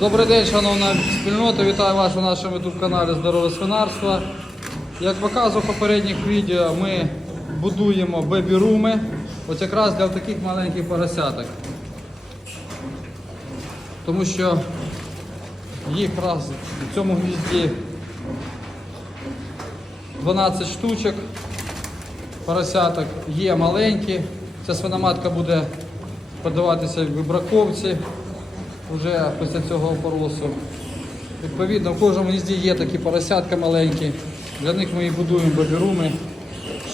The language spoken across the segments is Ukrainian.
Добрий день, шановна спільнота. Вітаю вас у нашому youtube каналі Здорове свинарство. Як показував в попередніх відео, ми будуємо бебі-руми. Якраз для таких маленьких поросяток. Тому що їх раз в цьому гнізді 12 штучок поросяток, є маленькі. Ця свиноматка буде подаватися в вибраковці вже після цього опоросу. Відповідно, в кожному гнізді є такі поросятка маленькі. Для них ми і будуємо бобіруми,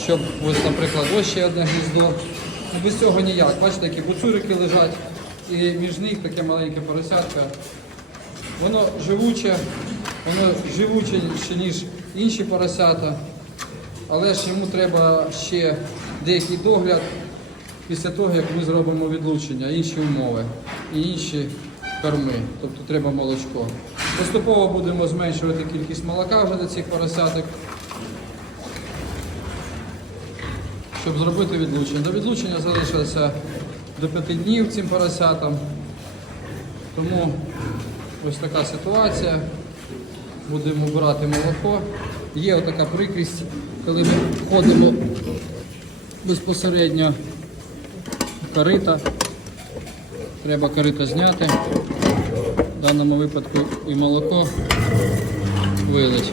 щоб ось, наприклад, ось ще одне гніздо. Ну, без цього ніяк. Бачите, які буцурики лежать, і між них таке маленьке поросятка. Воно живуче, воно живуче, ніж інші поросята, але ж йому треба ще деякий догляд після того, як ми зробимо відлучення, інші умови і інші корми, тобто треба молочко. Поступово будемо зменшувати кількість молока вже для цих поросяток, щоб зробити відлучення. До відлучення залишилося до 5 днів цим поросятам. Тому ось така ситуація. Будемо брати молоко. Є отака прикрість, коли ми входимо безпосередньо в корита. Треба корита зняти. В даному випадку і молоко вилить.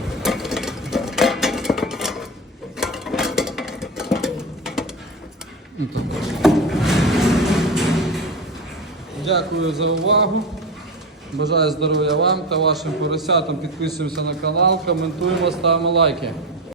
Ну. Дякую за увагу. Бажаю здоров'я вам та вашим поросятам. Підписуємося на канал, коментуємо, ставимо лайки.